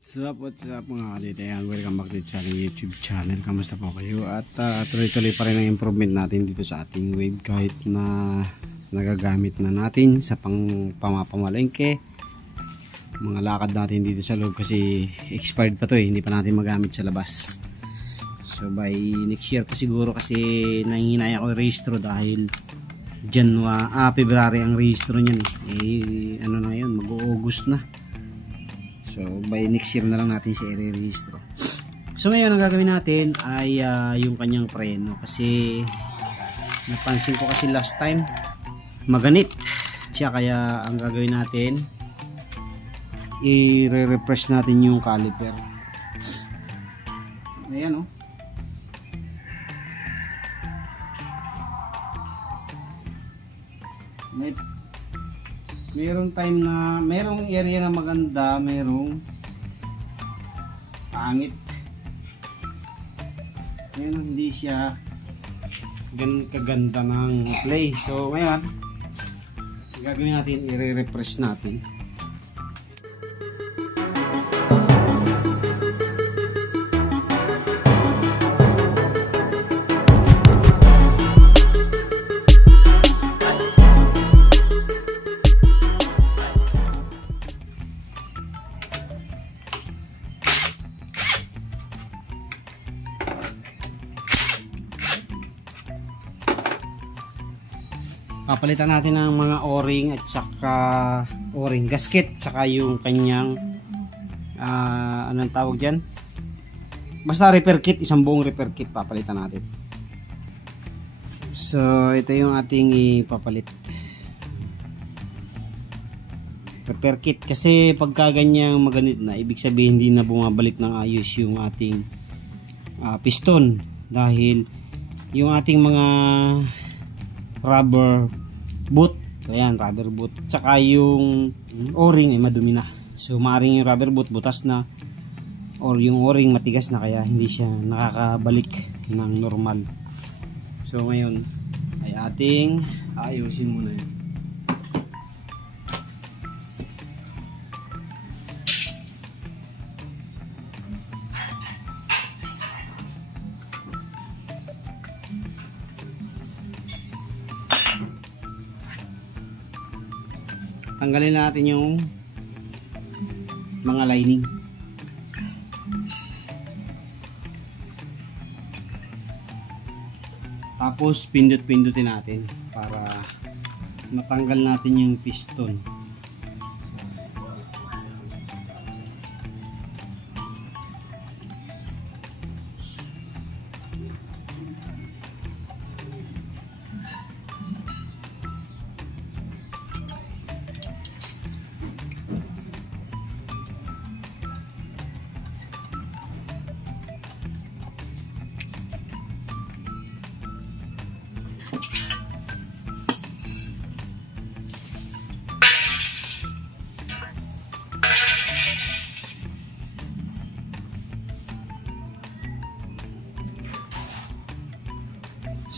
What's up mga kalitayan, welcome back to the YouTube channel. Kamusta po kayo? At tuloy-tuloy pa rin ang improvement natin dito sa ating wave, kahit na nagagamit na natin sa pamapamalengke, mga lakad natin dito sa loob kasi expired pa to hindi pa natin magamit sa labas. So by next year pa siguro, kasi nangihinay ako yung rehistro dahil February ang rehistro niyan ano na yun, mag-August na. So by next year na lang natin siya i-rehistro. So ngayon ang gagawin natin ay yung kanyang preno, kasi napansin ko kasi last time maganit siya, kaya ang gagawin natin i-refresh natin yung caliper. Ayan merong time na merong area na maganda, merong pangit. Ngayon hindi siya ganun kaganda ng play. So ngayon gagawin natin, i-refresh natin. Papalitan natin ng mga o-ring at saka o-ring gasket, saka yung kanyang anong tawag dyan, basta repair kit, isang buong repair kit papalitan natin. So ito yung ating ipapalit, repair kit, kasi pagka ganyang maganit na, ibig sabihin hindi na bumabalik ng ayos yung ating piston, dahil yung ating mga rubber boot, ayan, rubber boot, tsaka yung o-ring ay madumi na. So maaaring yung rubber boot butas na, or yung o-ring matigas na, kaya hindi siya nakakabalik ng normal. So ngayon ay ating ayusin muna yun. Tanggalin natin yung mga lining. Tapos pindot-pindutin natin para matanggal natin yung piston.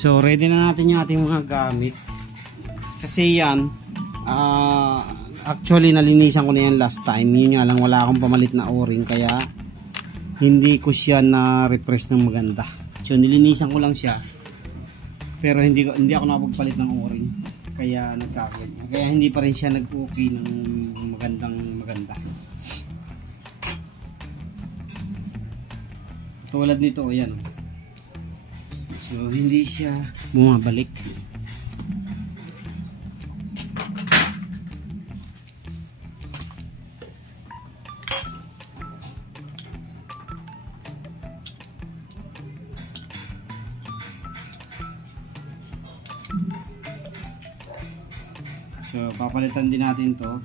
So ready na natin yung ating mga gamit, kasi yan actually nalinisan ko na yan last time. Yun nga lang, wala akong pamalit na o-ring, kaya hindi ko siya na refresh ng maganda. So nilinisan ko lang siya, pero hindi ako nakapagpalit ng o-ring, kaya nagkaganyan, kaya hindi pa rin siya nag-okay ng maganda. Tulad nito, ayan. So hindi siya bumabalik. So papalitan din natin to.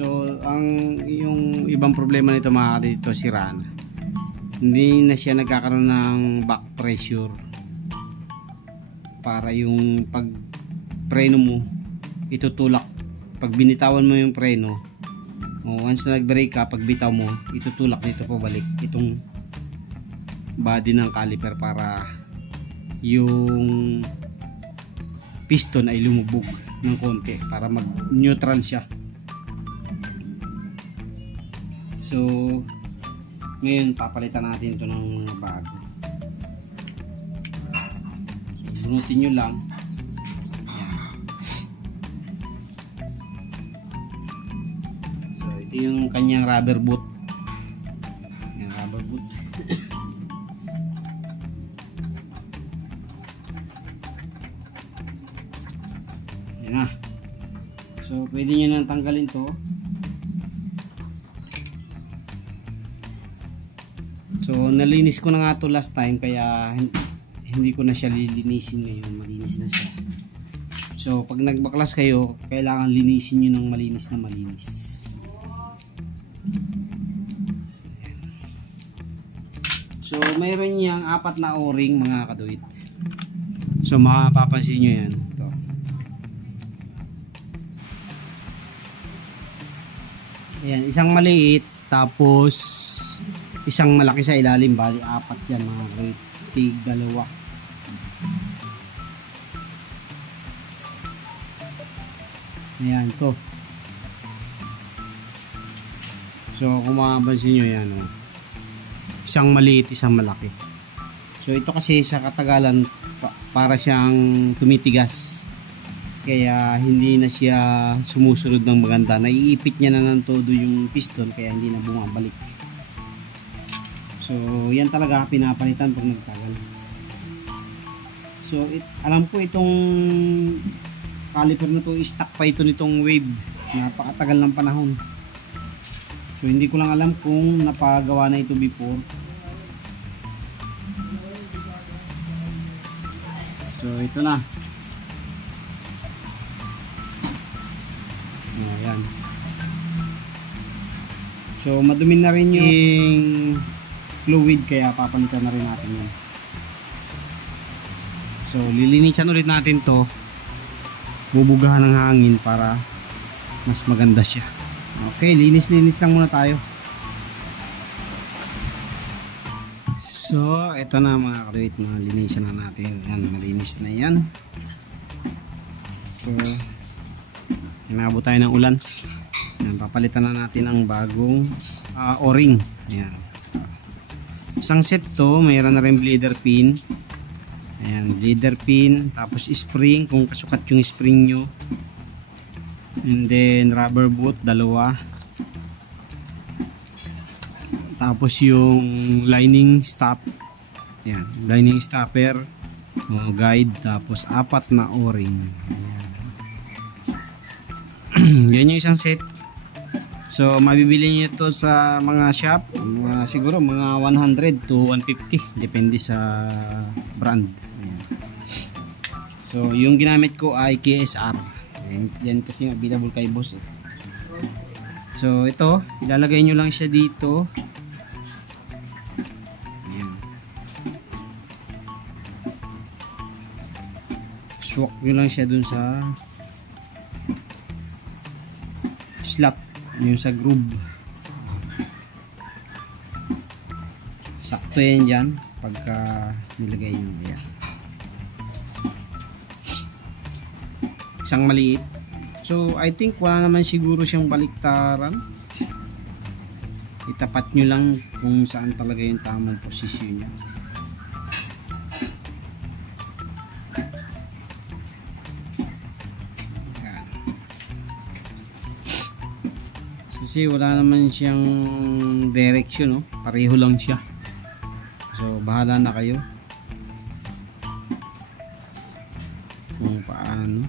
So yung ibang problema nito mga dito, sira na. Hindi na siya nagkakaroon ng back pressure para yung pag preno mo itutulak. Pag binitawan mo yung preno, Once na nag-brake ka, pag bitaw mo, itutulak dito pabalik itong body ng caliper para yung piston ay lumubog ng konti para mag-neutral siya. So ngayon papalitan natin ito ng bago. So bunutin nyo lang. So ito yung kanyang rubber boot. Yung rubber boot. Yan na. So pwede nyo nang tanggalin to. So nalinis ko na nga to last time, kaya hindi ko na siya lilinisin ngayon. Malinis na siya. So pag nagbaklas kayo, kailangan linisin nyo ng malinis na malinis. So mayroon niyang 4 na o-ring mga kaduit. So mapapansin nyo yan. Ito. Ayan, isang maliit, tapos isang malaki sa ilalim. Bali 4 yan mga kaduit. Tig dalawa. Ayan to. So kung mapapansin nyo yan, oh. Isang maliit, isang malaki. So ito kasi sa katagalan para siyang tumitigas, kaya hindi na siya sumusunod ng maganda. Naiipit niya na ng todo yung piston, kaya hindi na bumabalik. So yan talaga pinapalitan pag nagtagal. So alam ko itong caliper na to, stock pa ito nitong Wave, napakatagal ng panahon. So hindi ko lang alam kung napagawa na ito before. So ito na. Ayan. So madumi na rin yung fluid, kaya papalitan na rin natin yun. So lilinisan ulit natin to. Bubugahan ng hangin para mas maganda siya. Okay, linis-linis lang muna tayo. So, ito na mga kaduit, linisan na natin. Yan, malinis na yan. So, inabot tayo ng ulan. Yan, papalitan na natin ang bagong o-ring. Yan. Isang set to, mayroon na rin bleeder pin. Ayan, bleeder pin, tapos spring kung kasukat yung spring nyo. And then rubber boot, 2. Tapos yung lining stop. Ayan, lining stopper, guide, tapos 4 na o-ring. Yan yung isang set. So mabibili nyo ito sa mga shop, siguro mga 100 to 150, depende sa brand. Ayan. So yung ginamit ko ay KSR. Yan kasi available kay boss. So ito, ilalagay nyo lang siya dito. Ayan. Swak nyo lang siya dun sa slot, yung sa groove. Sakto yan dyan pagka nilagay nyo. Ayan. Isang maliit. So I think wala naman siguro siyang baliktaran. Itapat nyo lang kung saan talaga yung tamang posisyon niya. Ayan. Kasi wala naman siyang direction, no? Pareho lang siya. So bahala na kayo kung paano.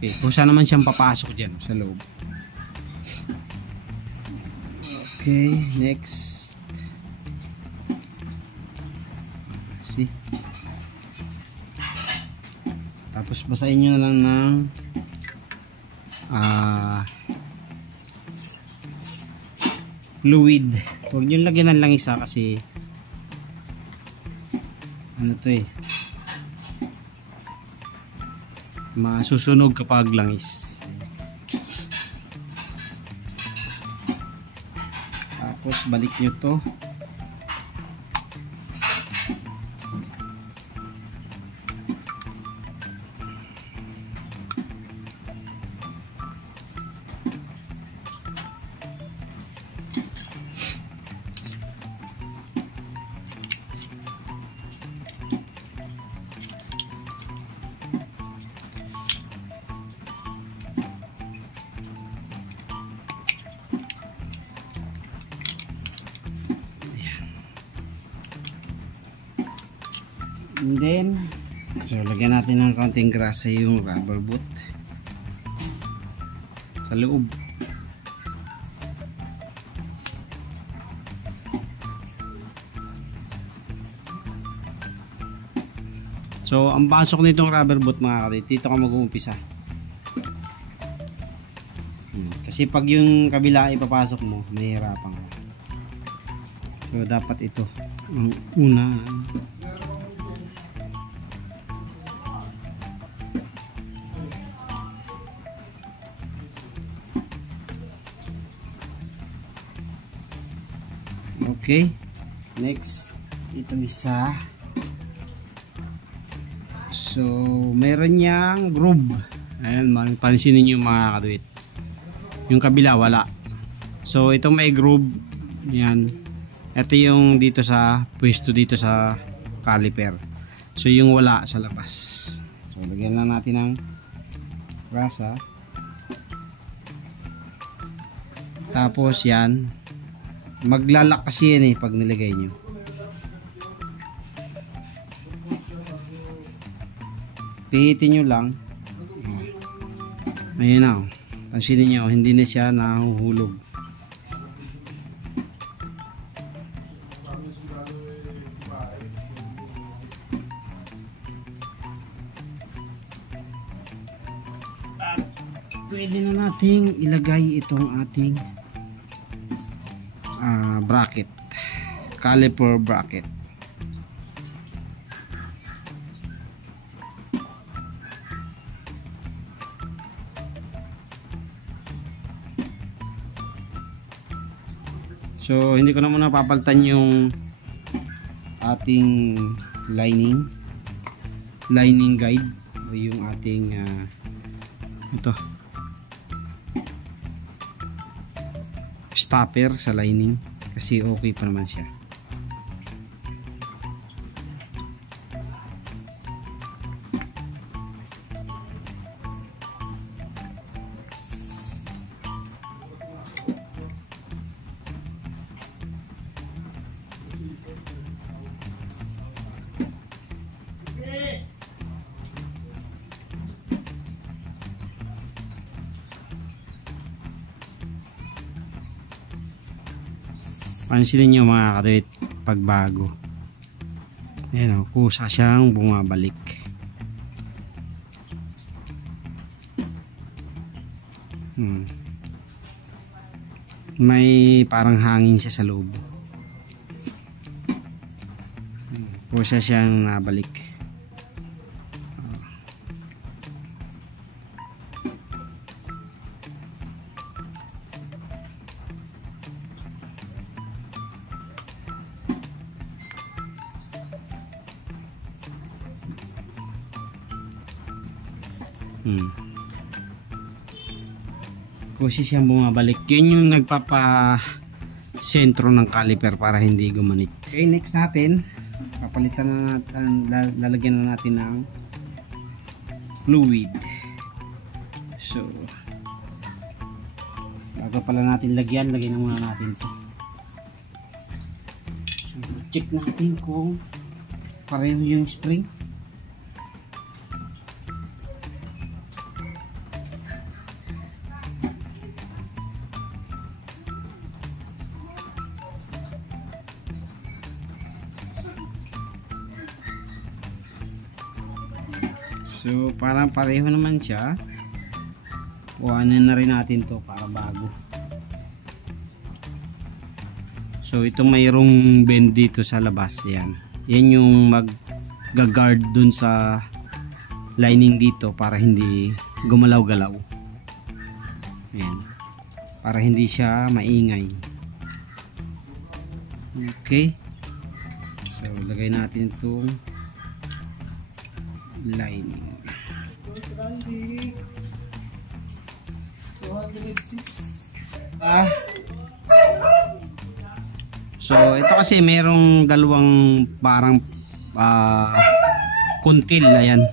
Okay, kusa naman siyang papasok dyan sa loob. Okay, next. See? Tapos basahin nyo na lang ng fluid. Huwag nyo lagyan ng langisa kasi ano to eh, masusunog kapag langis. Tapos balik nyo to. And then, so lagyan natin ng kaunting grasa yung rubber boot sa loob. So ang pasok nitong rubber boot mga kadit, dito ka mag-uumpisa. Kasi pag yung kabila ipapasok mo, mahirapan ka. So dapat ito ang una. Okay, next itong isa. So meron niyang groove. Ayan, pansinin niyo mga kaduit, yung kabila wala. So itong may groove, yan, ito yung dito sa pwesto dito sa caliper. So yung wala sa labas. So lagyan lang natin ng grasa. Tapos yan, maglalak kasi yan eh pag nilagay nyo. Pihitin nyo lang. Ayun na, pansinin nyo, hindi na siya nahuhulog. At pwede na nating ilagay itong ating bracket, caliper bracket. So hindi ko na muna papalitan yung ating lining guide o yung ating ito stopper sa lining, kasi okay pa naman siya. Pansinin nyo mga kadit pagbago. Ayan o, kusa siyang bumabalik. May parang hangin siya sa loob. Kusa siyang nabalik. Kasi siyang bumabalik. Yun yung nagpapa sentro ng caliper para hindi gumanit. Okay, next natin, papalitan na natin, lalagyan na natin ng fluid. So bago pala natin lagyan na muna natin to. So, check natin kung pareho yung spring. So parang pareho naman siya. Kuhanin na rin natin to para bago. So ito mayroong bend dito sa labas. Yan yung gagard dun sa lining dito para hindi gumalaw-galaw. Ayan. Para hindi siya maingay. Okay. So, lagay natin itong lining. So, ito kasi merong dalawang parang kuntil. Ayan.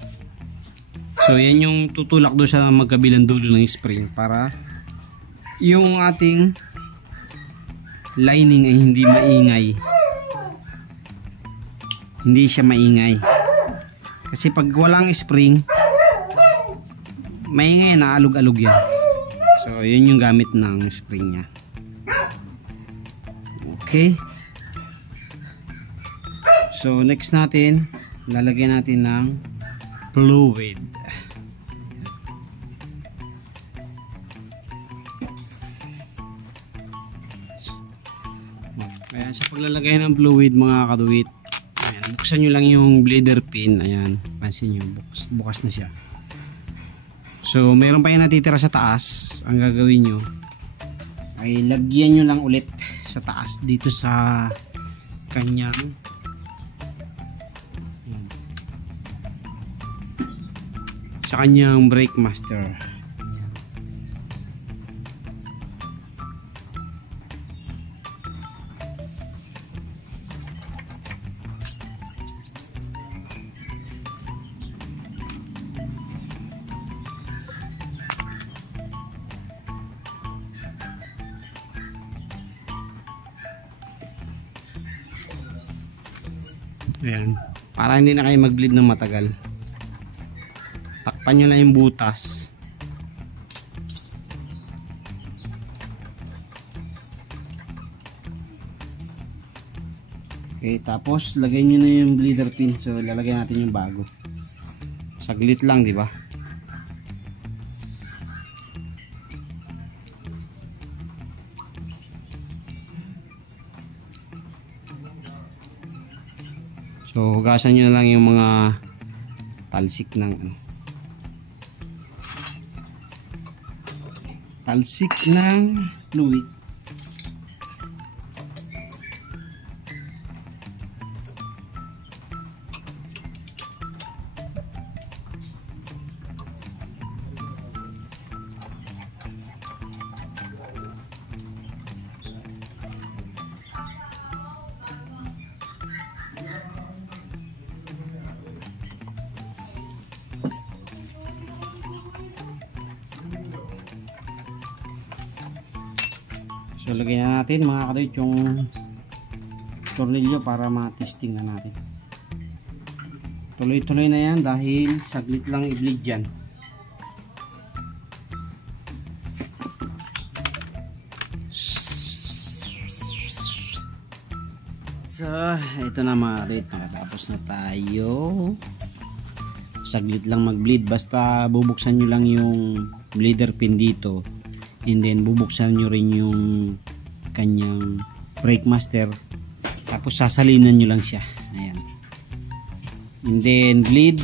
So, yan yung tutulak doon sa magkabilang dulo ng spring para yung ating lining ay hindi maingay. Hindi siya maingay. Kasi pag walang spring, maingay, naalog-alog yan. So, yun yung gamit ng spring nya. Okay. So, next natin, lalagyan natin ng fluid. Ayan, sa paglalagay ng fluid mga kaduwit, ayan, buksan nyo lang yung bleeder pin. Ayan, pansin nyo, bukas na siya. So, meron pa yung natitira sa taas. Ang gagawin nyo ay lagyan nyo lang ulit sa taas dito sa kanyang brake master. Ayan, para hindi na kayo mag-bleed ng matagal, takpan nyo lang yung butas. Okay, tapos lagay nyo na yung bleeder pin. So, lalagay natin yung bago. Saglit lang, di ba? So, hugasan nyo lang yung mga talsik ng fluid. So, lagyan na natin mga kadoy yung tornilyo para ma-testing na natin. Tuloy-tuloy na yan dahil saglit lang i-bleed yan. So, ito na mga kadoy, nakatapos na tayo. Saglit lang mag-bleed, basta bubuksan nyo lang yung bleeder pin dito. And then bubuksan nyo rin yung kanyang brake master, tapos sasalinan nyo lang siya. Ayan. And then bleed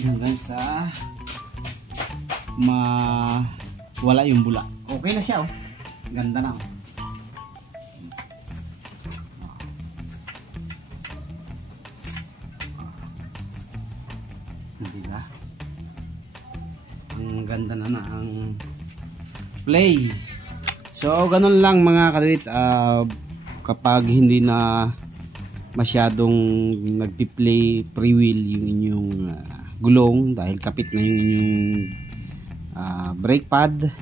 hanggang sa wala yung bula. Okay na siya, oh. Ganda na, oh. Diba? Ang ganda na ang play. So, ganun lang mga kadit. Kapag hindi na masyadong nagpi-play pre-wheel yung inyong gulong dahil kapit na yung inyong brake pad,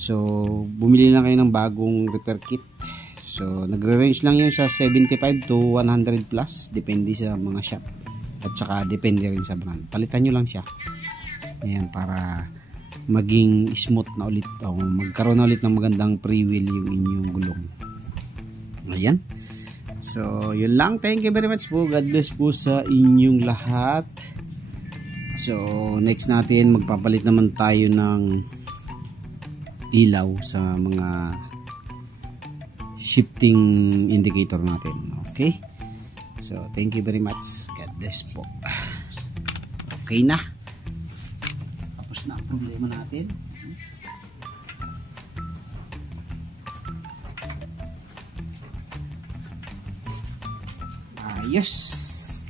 so bumili lang kayo ng bagong repair kit. So, nagre-range lang yun sa 75 to 100 plus, depende sa mga shop at saka depende rin sa brand. Palitan nyo lang siya. Ayan, para maging smooth na ulit o magkaroon na ulit ng magandang pre-wheel yung inyong gulong. Ayan. So, yun lang. Thank you very much po. God bless po sa inyong lahat. So, next natin, magpapalit naman tayo ng ilaw sa mga shifting indicator natin. Okay? So, thank you very much. God bless po. Okay na. Tapos na ang problema natin. Ayos.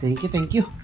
Thank you, thank you.